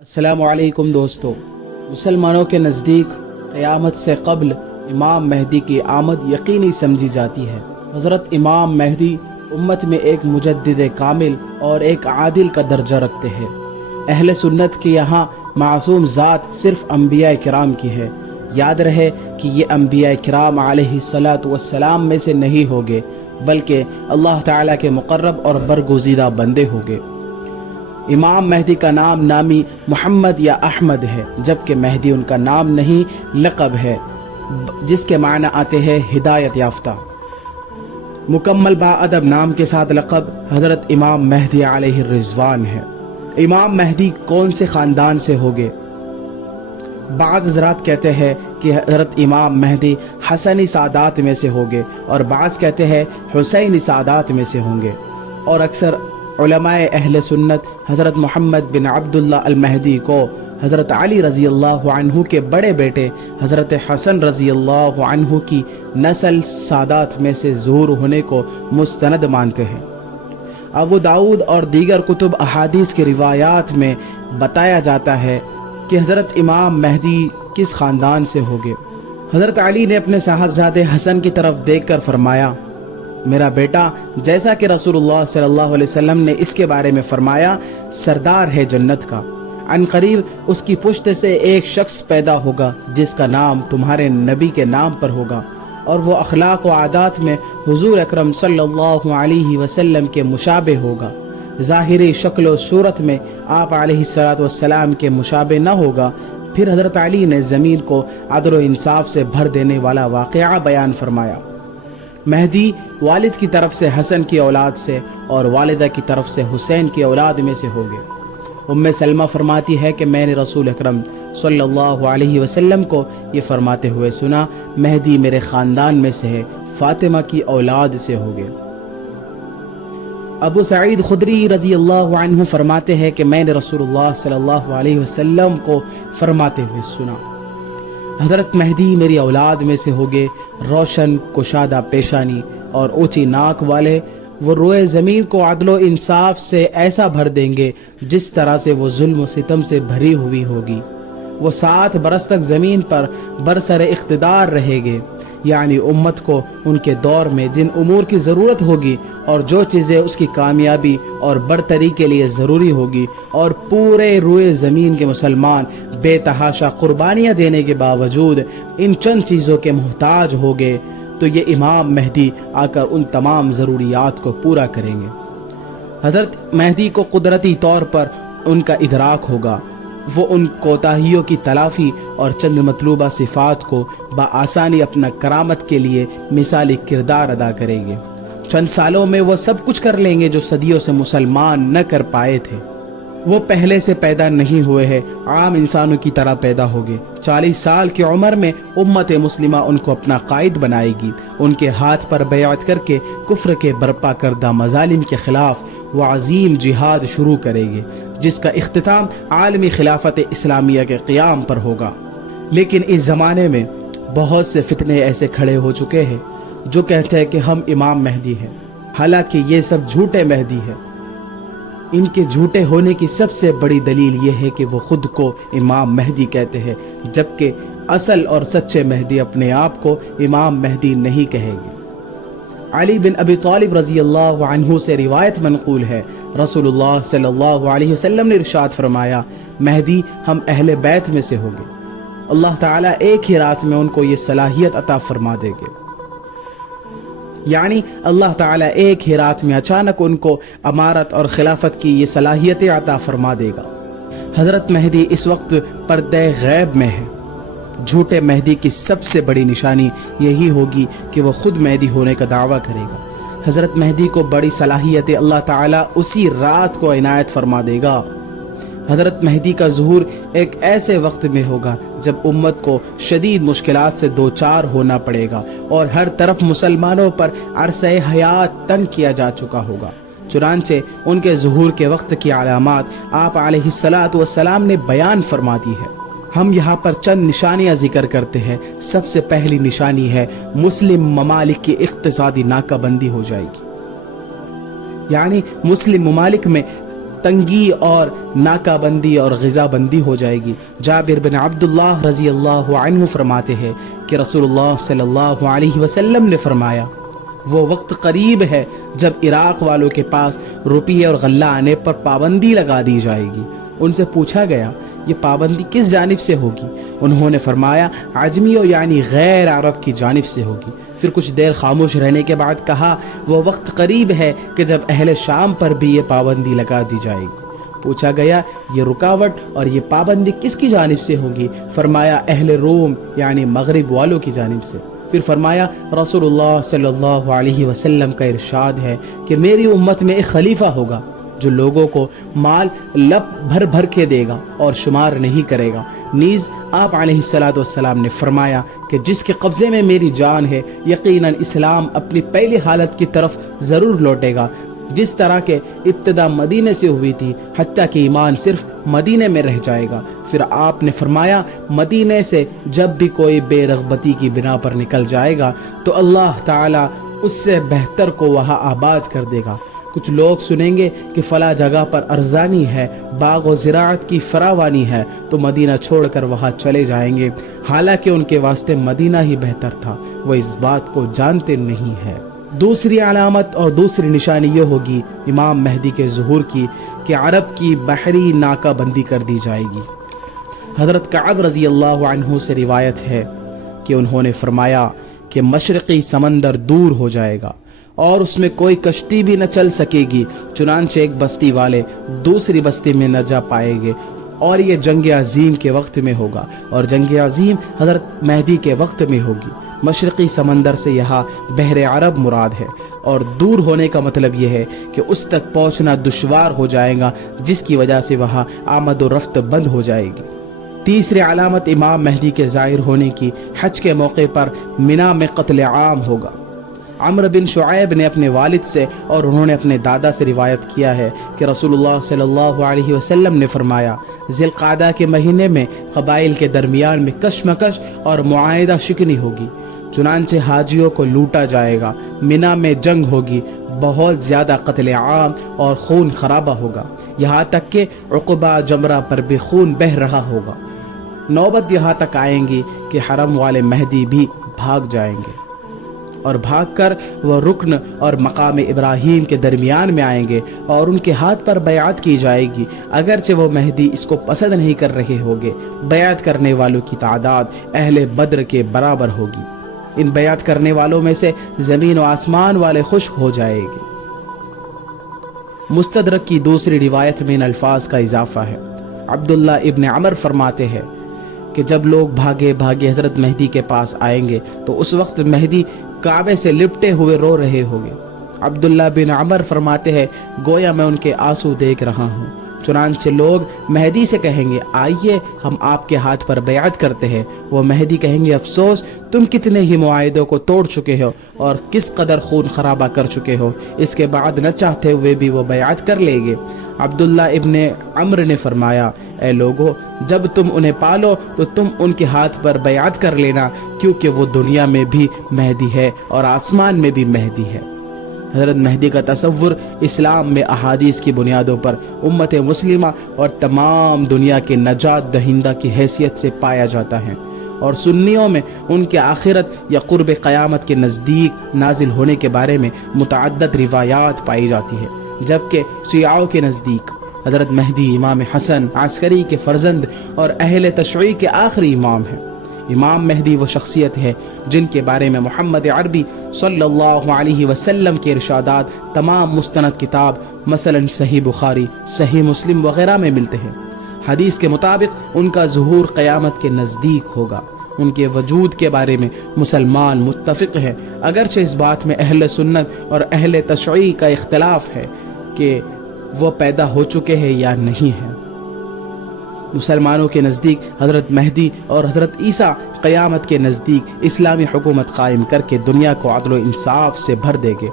अस्सलामु अलैकुम दोस्तों, मुसलमानों के नज़दीक क़यामत से क़ब्ल इमाम मेहदी की आमद यकीनी समझी जाती है। हज़रत इमाम मेहदी उम्मत में एक मुजद्दिद कामिल और एक आदिल का दर्जा रखते हैं। अहले सुन्नत के यहाँ मासूम ज़ात सिर्फ अंबिया किराम की है। याद रहे कि ये अंबिया किराम अलैहिस्सलातु वस्सलाम में से नहीं होंगे, बल्कि अल्लाह ताला के मुक़र्रब और बरगुज़ीदा बंदे होंगे। इमाम मेहदी का नाम नामी मोहम्मद या अहमद है, जबकि मेहदी उनका नाम नहीं लक़ब है, जिसके माना आते हैं हिदायत याफ्ता। मुकम्मल बाअदब नाम के साथ लक़ब हज़रत इमाम मेहदी अलैहि रिज़वान है। इमाम मेहदी कौन से ख़ानदान से होंगे? बाज़ हज़रात कहते हैं कि हज़रत इमाम मेहदी हसनी सादात में से होंगे और बाज़ कहते हैं हुसैनी सादात में से होंगे। और अक्सर उलमाए अहले सुन्नत हज़रत मोहम्मद बिन अब्दुल्लाह अल मेहदी को हज़रत अली रज़ी अल्लाह अन्हु के बड़े बेटे हज़रत हसन रज़ी अल्लाह अन्हु की नस्ल सादात में से ज़ुहूर होने को मुस्तनद मानते हैं। अबू दाऊद और दीगर कुतुब अहादीस की रिवायात में बताया जाता है कि हज़रत इमाम मेहदी किस ख़ानदान से होंगे। हज़रत अली ने अपने साहबजादे हसन की तरफ देखकर फरमाया, मेरा बेटा, जैसा कि रसूलुल्लाह सल्लल्लाहु अलैहि वसल्लम ने इसके बारे में फरमाया, सरदार है जन्नत का। अनकरीब उसकी पुश्त से एक शख्स पैदा होगा जिसका नाम तुम्हारे नबी के नाम पर होगा और वो अखलाक व आदात में हुजूर अकरम सल्लल्लाहु अलैहि वसल्लम के मुशाबे होगा। ज़ाहिरी शक्ल व सूरत में आप अलैहिस्सलातु वस्सलाम के मुशाबे न होगा। फिर हज़रत अली ने ज़मीन को अदल व इंसाफ से भर देने वाला वाक़या बयान फरमाया। मेहदी वालिद की तरफ से हसन की औलाद से और वालिदा की तरफ से हुसैन की औलाद में से होंगे। उम्मे सलमा फरमाती है कि मैंने रसूल अकरम सल्लल्लाहु अलैहि वसल्लम को ये फरमाते हुए सुना, मेहदी मेरे ख़ानदान में से है, फ़ातिमा की औलाद से होंगे। अबू सईद खुदरी रज़ी अल्लाहु अन्हु फरमाते हैं कि मैंने रसूलुल्लाह सल्लल्लाहु अलैहि वसल्लम को फरमाते हुए सुना, हज़रत मेहदी मेरी औलाद में से होंगे, रोशन कुशादा पेशानी और ऊंची नाक वाले। वो रोए ज़मीन को अदलो इंसाफ से ऐसा भर देंगे जिस तरह से वो जुल्म सितम से भरी हुई होगी। वो 7 बरस तक ज़मीन पर बरसर इख्तिदार रहेंगे, यानी उम्मत को उनके दौर में जिन उमूर की ज़रूरत होगी और जो चीज़ें उसकी कामयाबी और बरतरी के लिए ज़रूरी होगी, और पूरे रुए ज़मीन के मुसलमान बेतहाशा कुर्बानियाँ देने के बावजूद इन चंद चीज़ों के मोहताज होंगे, तो ये इमाम मेहदी आकर उन तमाम ज़रूरियात को पूरा करेंगे। हज़रत मेहदी को कुदरती तौर पर उनका इदराक होगा। वो उन कोताहियों की तलाफ़ी और चंद मतलूबा सिफ़ात को बआसानी अपना करामत के लिए मिसाली किरदार अदा करेंगे। चंद सालों में वो सब कुछ कर लेंगे जो सदियों से मुसलमान न कर पाए थे। वो पहले से पैदा नहीं हुए हैं, आम इंसानों की तरह पैदा होंगे। 40 साल की उम्र में उम्मत मुस्लिमा उनको अपना कायद बनाएगी। उनके हाथ पर बैअत करके कुफ्र के बर्पा करदा मजालिम के खिलाफ वो अजीम जिहाद शुरू करेंगे, जिसका इख्तिताम आलमी खिलाफत इस्लामिया के क़याम पर होगा। लेकिन इस ज़माने में बहुत से फितने ऐसे खड़े हो चुके हैं जो कहते हैं कि हम इमाम मेहदी हैं, हालांकि ये सब झूठे मेहदी हैं। इनके झूठे होने की सबसे बड़ी दलील ये है कि वो खुद को इमाम मेहदी कहते हैं, जबकि असल और सच्चे मेहदी अपने आप को इमाम मेहदी नहीं कहेंगे। अली बिन अबी तालिब रज़ी अल्लाह अन्हु से रिवायत मनक़ूल है, रसूलुल्लाह सल्लल्लाहु अलैहि वसल्लम ने इरशाद फरमाया, मेहदी हम अहले बैत में से होंगे। अल्लाह ताला एक ही रात में उनको ये सलाहियत अता फरमा देंगे, यानी अल्लाह ताला एक ही रात में अचानक उनको अमारत और खिलाफत की ये सलाहियतें अता फरमा देगा। हज़रत मेहदी इस वक्त पर्दे गैब में है। झूठे मेहदी की सबसे बड़ी निशानी यही होगी कि वह खुद मेहदी होने का दावा करेगा। हज़रत मेहदी को बड़ी सलाहियतें अल्लाह ताला उसी रात को इनायत फरमा देगा। हज़रत मेहदी का ज़ुहूर एक ऐसे वक्त में होगा जब उम्मत को शदीद मुश्किलात से दो चार होना पड़ेगा और हर तरफ मुसलमानों पर अरसे हयात तंग किया जा चुका होगा। चुनांचे उनके ज़ुहूर के वक्त की अलामात आप अलैहिस्सलातु वस्सलाम ने बयान फरमा दी है। हम यहाँ पर चंद निशानियाँ जिक्र करते हैं। सबसे पहली निशानी है, मुस्लिम ममालिक की इक़्तिसादी नाकाबंदी हो जाएगी, यानी मुस्लिम ममालिक में تنگی اور ناکہ بندی اور غذا بندی ہو جائے گی۔ جابر بن عبداللہ رضی اللہ عنہ فرماتے ہیں کہ رسول اللہ صلی اللہ علیہ وسلم نے فرمایا، وہ وقت قریب ہے جب عراق والوں کے پاس روپیے اور غلہ آنے پر پابندی لگا دی جائے گی۔ ان سے پوچھا گیا، یہ پابندی کس جانب سے ہوگی؟ انہوں نے فرمایا، عجمیوں یعنی غیر عرب کی جانب سے ہوگی۔ پھر کچھ دیر خاموش رہنے کے بعد کہا، وہ وقت قریب ہے کہ جب اہل شام پر بھی یہ پابندی لگا دی جائے گی۔ پوچھا گیا، یہ رکاوٹ اور یہ پابندی کس کی جانب سے ہوگی؟ فرمایا، اہل روم یعنی مغرب والوں کی جانب سے۔ پھر فرمایا، رسول اللہ صلی اللہ علیہ وسلم کا ارشاد ہے کہ میری امت میں ایک خلیفہ ہوگا جو لوگوں کو مال لپ بھر بھر کے دے گا اور شمار نہیں کرے گا۔ نیز آپ علیہ السلام نے فرمایا کہ جس کے قبضے میں میری جان ہے، یقیناً اسلام اپنی پہلی حالت کی طرف ضرور لوٹے گا، جس طرح کے ابتدا مدینے سے ہوئی تھی، حتیٰ کہ ایمان صرف مدینے میں رہ جائے گا۔ پھر آپ نے فرمایا، مدینے سے جب بھی کوئی بے رغبتی کی بنا پر نکل جائے گا تو اللہ تعالیٰ اس سے بہتر کو وہاں آباد کر دے گا۔ کچھ لوگ سنیں گے کہ فلاں جگہ پر ارزانی ہے، باغ و زراعت کی فراوانی ہے، تو مدینہ چھوڑ کر وہاں چلے جائیں گے، حالانکہ ان کے واسطے مدینہ ہی بہتر تھا، وہ اس بات کو جانتے نہیں ہے۔ دوسری علامت اور دوسری نشانی یہ ہوگی امام مہدی کے ظہور کی کہ عرب کی بحری ناکہ بندی کر دی جائے گی۔ حضرت کعب رضی اللہ عنہ سے روایت ہے کہ انہوں نے فرمایا کہ مشرقی سمندر دور ہو جائے گا اور اس میں کوئی کشتی بھی نہ چل سکے گی، چنانچہ ایک بستی والے دوسری بستی میں نہ جا پائیں گے، اور یہ جنگ عظیم کے وقت میں ہوگا، اور جنگ عظیم حضرت مہدی کے وقت میں ہوگی۔ مشرقی سمندر سے یہاں بحر عرب مراد ہے، اور دور ہونے کا مطلب یہ ہے کہ اس تک پہنچنا دشوار ہو جائے گا، جس کی وجہ سے وہاں آمد و رفت بند ہو جائے گی۔ تیسری علامت امام مہدی کے ظاہر ہونے کی، حج کے موقع پر منا میں قتل عام ہوگا۔ عمرو بن شعیب نے اپنے والد سے اور انہوں نے اپنے دادا سے روایت کیا ہے کہ رسول اللہ صلی اللہ علیہ وسلم نے فرمایا، ذی القعدہ کے مہینے میں قبائل کے درمیان میں کشمکش اور معاہدہ شکنی ہوگی، چنانچہ حاجیوں کو لوٹا جائے گا، منا میں جنگ ہوگی، بہت زیادہ قتل عام اور خون خرابہ ہوگا، یہاں تک کہ عقبہ جمرہ پر بھی خون بہہ رہا ہوگا۔ نوبت یہاں تک آئیں گی کہ حرم والے مہدی بھی بھاگ جائیں گے، اور بھاگ کر وہ رکن اور مقام ابراہیم کے درمیان میں آئیں گے، اور ان کے ہاتھ پر بیعت کی جائے گی، اگرچہ وہ مہدی اس کو پسند نہیں کر رہے ہوگے۔ بیعت کرنے والوں کی تعداد اہل بدر کے برابر ہوگی۔ ان بیعت کرنے والوں میں سے زمین و آسمان والے خوش ہو جائیں گے۔ مستدرک کی دوسری روایت میں ان الفاظ کا اضافہ ہے۔ عبداللہ ابن عمر فرماتے ہیں کہ جب لوگ بھاگے بھاگے حضرت مہدی کے پاس آئیں گے تو اس وقت مہدی کعبے سے لپٹے ہوئے رو رہے ہوں گے۔ عبداللہ بن عمر فرماتے ہیں، گویا میں ان کے آنسو دیکھ رہا ہوں۔ چنانچہ لوگ مہدی سے کہیں گے، آئیے ہم آپ کے ہاتھ پر بیعت کرتے ہیں۔ وہ مہدی کہیں گے، افسوس، تم کتنے ہی معاہدوں کو توڑ چکے ہو اور کس قدر خون خرابہ کر چکے ہو، اس کے بعد نہ چاہتے ہوئے بھی وہ بیعت کر لیں گے۔ عبداللہ ابن عمر نے فرمایا، اے لوگو، جب تم انہیں پالو تو تم ان کے ہاتھ پر بیعت کر لینا، کیونکہ وہ دنیا میں بھی مہدی ہے اور آسمان میں بھی مہدی ہے۔ حضرت مہدی کا تصور اسلام میں احادیث کی بنیادوں پر امت مسلمہ اور تمام دنیا کے نجات دہندہ کی حیثیت سے پایا جاتا ہے، اور سنیوں میں ان کے آخرت یا قرب قیامت کے نزدیک نازل ہونے کے بارے میں متعدد روایات پائی جاتی ہے، جبکہ شیعوں کے نزدیک حضرت مہدی امام حسن عسکری کے فرزند اور اہل تشیع کے آخری امام ہیں۔ امام مہدی وہ شخصیت ہے جن کے بارے میں محمد عربی صلی اللہ علیہ وسلم کے ارشادات تمام مستند کتاب مثلا صحیح بخاری، صحیح مسلم وغیرہ میں ملتے ہیں۔ حدیث کے مطابق ان کا ظہور قیامت کے نزدیک ہوگا۔ ان کے وجود کے بارے میں مسلمان متفق ہیں، اگرچہ اس بات میں اہل سنت اور اہل تشیع کا اختلاف ہے کہ وہ پیدا ہو چکے ہیں یا نہیں ہیں۔ مسلمانوں کے نزدیک حضرت مہدی اور حضرت عیسیٰ قیامت کے نزدیک اسلامی حکومت قائم کر کے دنیا کو عدل و انصاف سے بھر دیں گے۔